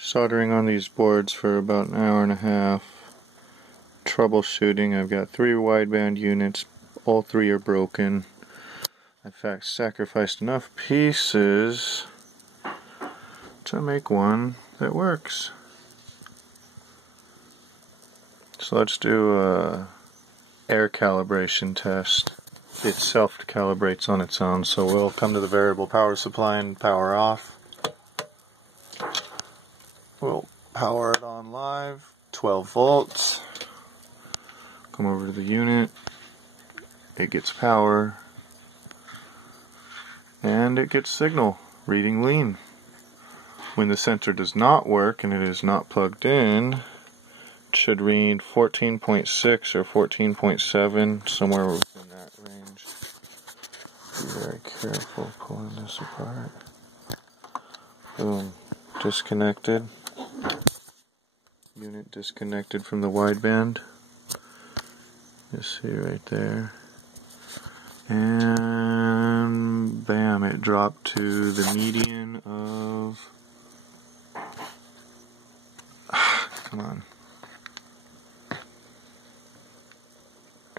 Soldering on these boards for about an hour and a half. Troubleshooting. I've got 3 wideband units. All 3 are broken. In fact, sacrificed enough pieces to make one that works. So let's do a air calibration test. It self-calibrates on its own, so we'll come to the variable power supply and power off. We'll power it on live, 12 volts. Come over to the unit, it gets power, and it gets signal, reading lean. When the sensor does not work and it is not plugged in, it should read 14.6 or 14.7, somewhere within that range. Be very careful pulling this apart. Boom, disconnected. Unit disconnected from the wideband. You see right there. And bam, it dropped to the median of, come on.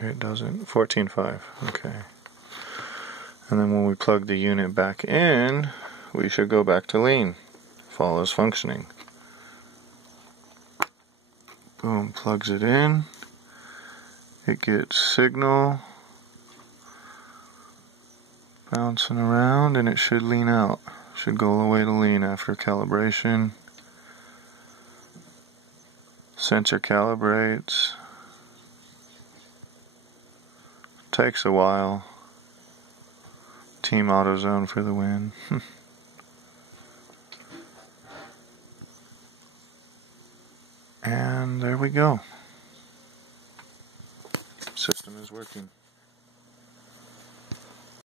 It doesn't, 14.5, okay. And then when we plug the unit back in, we should go back to lean. Follows functioning. Boom, plugs it in. It gets signal bouncing around, and it should lean out. Should go all the way to lean after calibration. Sensor calibrates. Takes a while. Team AutoZone for the win. And there we go. System is working.